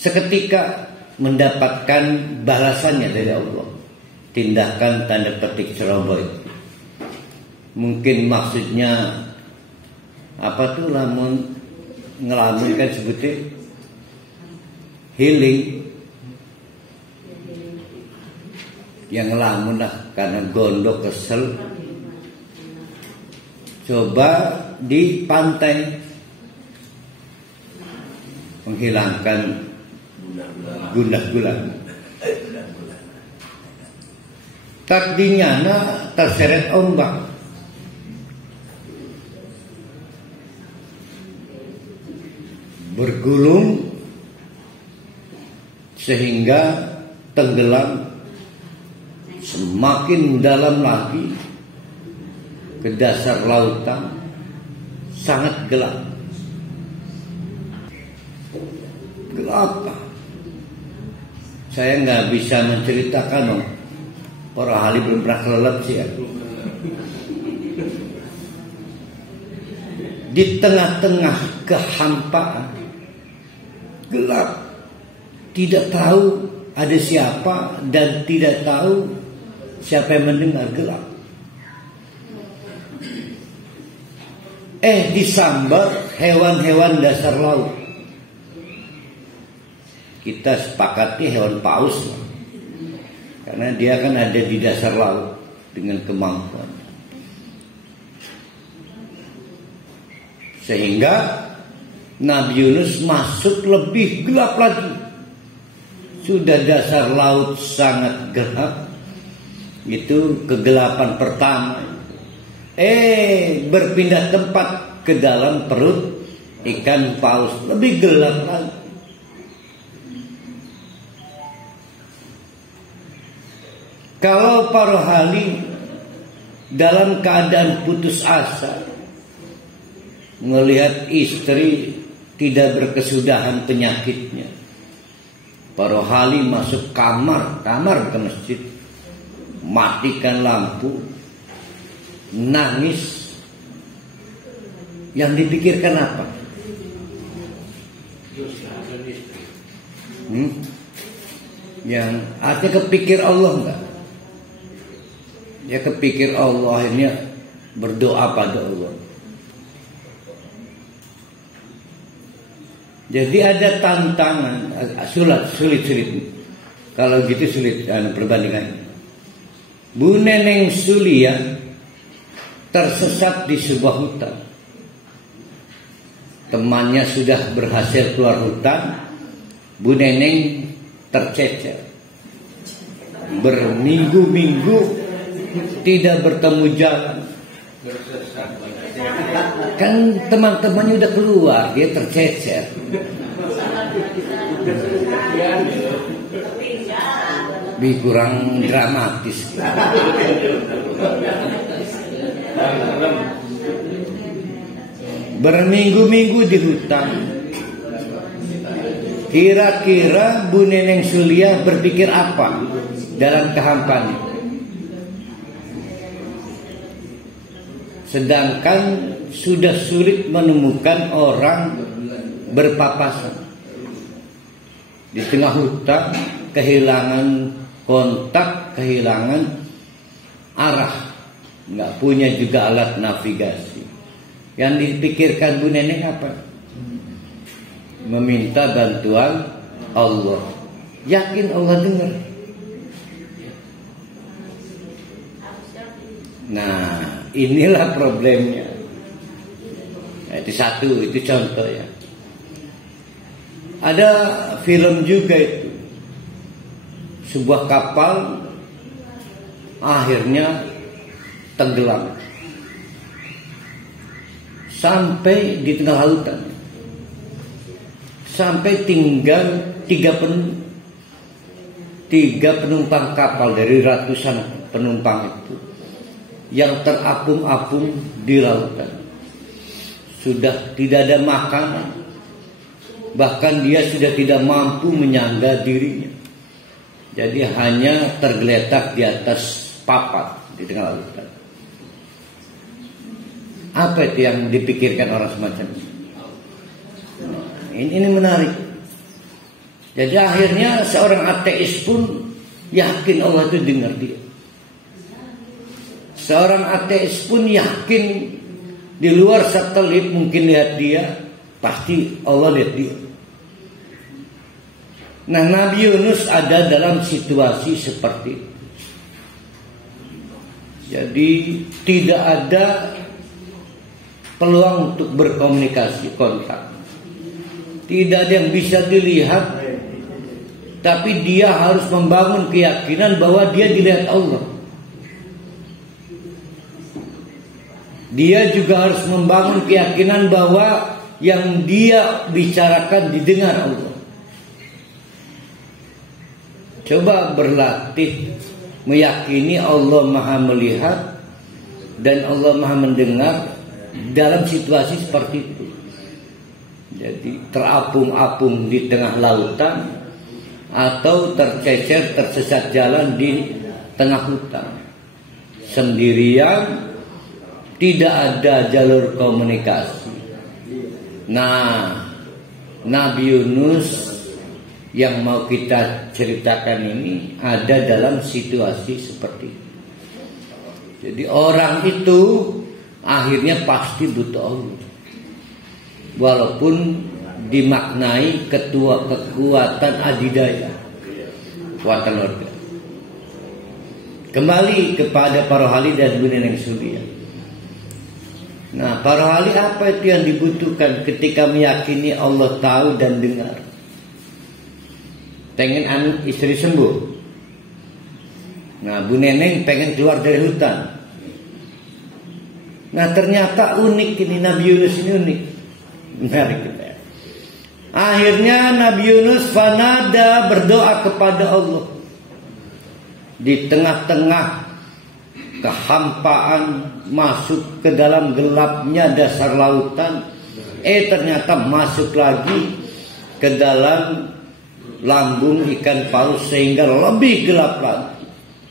Seketika mendapatkan balasannya dari Allah. Tindakan tanda petik ceroboh itu. Mungkin maksudnya apa tuh, lamun ngelamun kan sebutnya healing. Yang ngelamun lah karena gondok kesel. Coba di pantai menghilangkan gundah gulana. Takdinya terseret ombak. Bergulung sehingga tenggelam semakin dalam lagi ke dasar lautan, sangat gelap. Gelap. Saya nggak bisa menceritakan, para ahli belum pernah kelelep sih ya. Di tengah-tengah kehampaan, gelap, tidak tahu ada siapa dan tidak tahu siapa yang mendengar, gelap. Disambar hewan-hewan dasar laut. Kita sepakati hewan paus, karena dia kan ada di dasar laut dengan kemampuan. Sehingga Nabi Yunus masuk lebih gelap lagi. Sudah dasar laut sangat gelap. Itu kegelapan pertama. Berpindah tempat ke dalam perut ikan paus, lebih gelap lagi. Kalau para ahli dalam keadaan putus asa, melihat istri tidak berkesudahan penyakitnya, para ahli masuk kamar ke masjid, matikan lampu, nangis. Yang dipikirkan apa? Yang artinya kepikir Allah enggak? Ya kepikir Allah, ini berdoa pada Allah. Jadi ada tantangan, sulit. Kalau gitu sulit perbandingannya. Bu Neneng Sulia tersesat di sebuah hutan. Temannya sudah berhasil keluar hutan, Bu Neneng tercecer. Berminggu-minggu tidak bertemu jalan. Kan teman-temannya udah keluar, dia tercecer. Lebih kurang dramatis. Berminggu-minggu di hutan. Kira-kira Bu Neneng Sulia berpikir apa dalam kehampaan? Sedangkan sudah sulit menemukan orang berpapasan. Di tengah hutan, kehilangan kontak, kehilangan arah, nggak punya juga alat navigasi. Yang dipikirkan Bu Neneng apa? Meminta bantuan Allah. Yakin Allah dengar. Nah, inilah problemnya. Nah, itu satu, itu contoh ya. Ada film juga itu. Sebuah kapal akhirnya tenggelam. Sampai di tengah lautan. Sampai tinggal 3 penumpang kapal dari ratusan penumpang itu yang terapung-apung di lautan. Sudah tidak ada makanan, bahkan dia sudah tidak mampu menyangga dirinya. Jadi hanya tergeletak di atas papat di tengah lautan. Apa itu yang dipikirkan orang semacam ini? Ini menarik. Jadi akhirnya seorang ateis pun yakin Allah itu dengar dia. Seorang ateis pun yakin di luar satelit mungkin lihat dia, pasti Allah lihat dia. Nah, Nabi Yunus ada dalam situasi seperti itu. Jadi tidak ada peluang untuk berkomunikasi, kontak. Tidak ada yang bisa dilihat, tapi dia harus membangun keyakinan bahwa dia dilihat Allah. Dia juga harus membangun keyakinan bahwa yang dia bicarakan didengar Allah. Coba berlatih meyakini Allah Maha melihat dan Allah Maha mendengar dalam situasi seperti itu. Jadi terapung-apung di tengah lautan atau tercecer tersesat jalan di tengah hutan sendirian, tidak ada jalur komunikasi. Nah, Nabi Yunus yang mau kita ceritakan ini ada dalam situasi seperti itu. Jadi orang itu akhirnya pasti butuh Allah, walaupun dimaknai kekuatan adidaya, kekuatan organ. Kembali kepada para wali dan Bu Neneng Surya. Nah, para wali apa itu yang dibutuhkan ketika meyakini Allah tahu dan dengar? Pengen istri sembuh. Nah, Bu Neneng pengen keluar dari hutan. Nah, ternyata unik ini, Nabi Yunus ini unik. Menarik kita. Akhirnya Nabi Yunus fanada, berdoa kepada Allah di tengah-tengah kehampaan, masuk ke dalam gelapnya dasar lautan. Ternyata masuk lagi ke dalam lambung ikan paus sehingga lebih gelap lagi.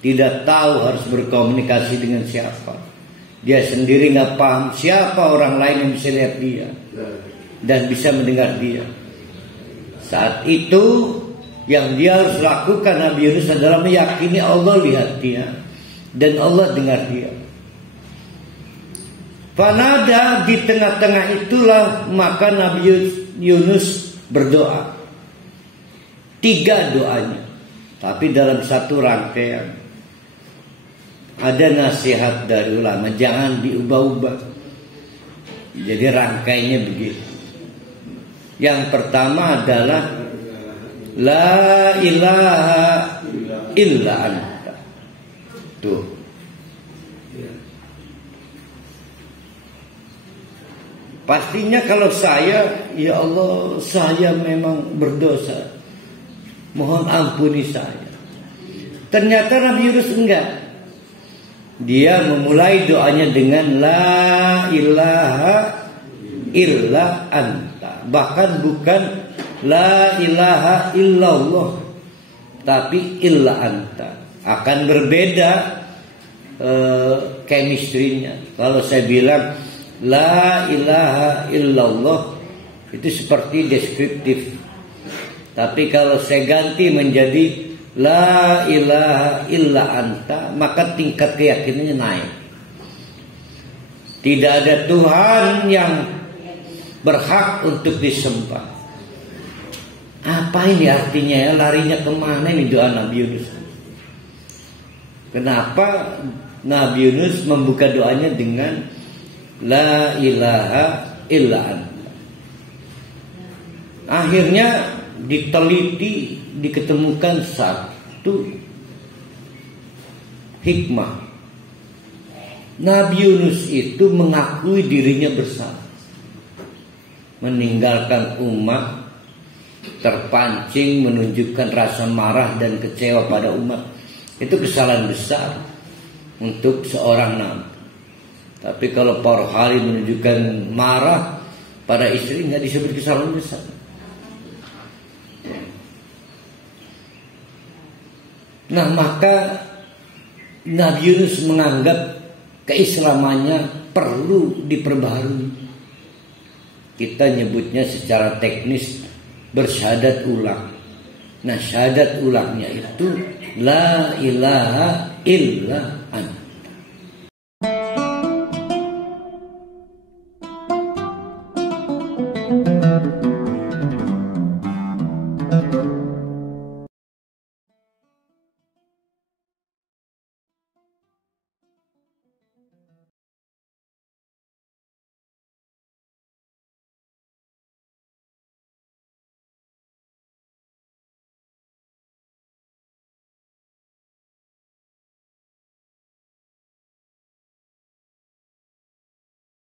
Tidak tahu harus berkomunikasi dengan siapa. Dia sendiri nggak paham siapa orang lain yang bisa lihat dia dan bisa mendengar dia. Saat itu yang dia harus lakukan Nabi Yunus adalah meyakini Allah lihat dia dan Allah dengar dia. Fanada, di tengah-tengah itulah maka Nabi Yunus berdoa. 3 doanya, tapi dalam satu rangkaian. Ada nasihat dari ulama, jangan diubah-ubah. Jadi rangkainya begitu. Yang pertama adalah la ilaha illa anta. Tuh. Pastinya kalau saya, ya Allah, saya memang berdosa, mohon ampuni saya. Ternyata Nabi Yunus enggak. Dia memulai doanya dengan la ilaha illa anta. Bahkan bukan la ilaha illallah, tapi illa anta. Akan berbeda chemistry-nya. Kalau saya bilang la ilaha illallah, itu seperti deskriptif. Tapi kalau saya ganti menjadi la ilaha illa anta, maka tingkat keyakinannya naik. Tidak ada Tuhan yang berhak untuk disembah. Apa ini artinya ya? Larinya kemana ini doa Nabi Yunus? Kenapa Nabi Yunus membuka doanya dengan la ilaha illa anta? Akhirnya diteliti, diketemukan satu hikmah. Nabi Yunus itu mengakui dirinya bersalah, meninggalkan umat, terpancing menunjukkan rasa marah dan kecewa pada umat. Itu kesalahan besar untuk seorang nabi. Tapi kalau para hari menunjukkan marah pada istri, nggak disebut kesalahan besar. Nah, maka Nabi Yunus menganggap keislamannya perlu diperbaharui. kita nyebutnya secara teknis bersyahadat ulang. Nah, syahadat ulangnya itu la ilaha illa anta.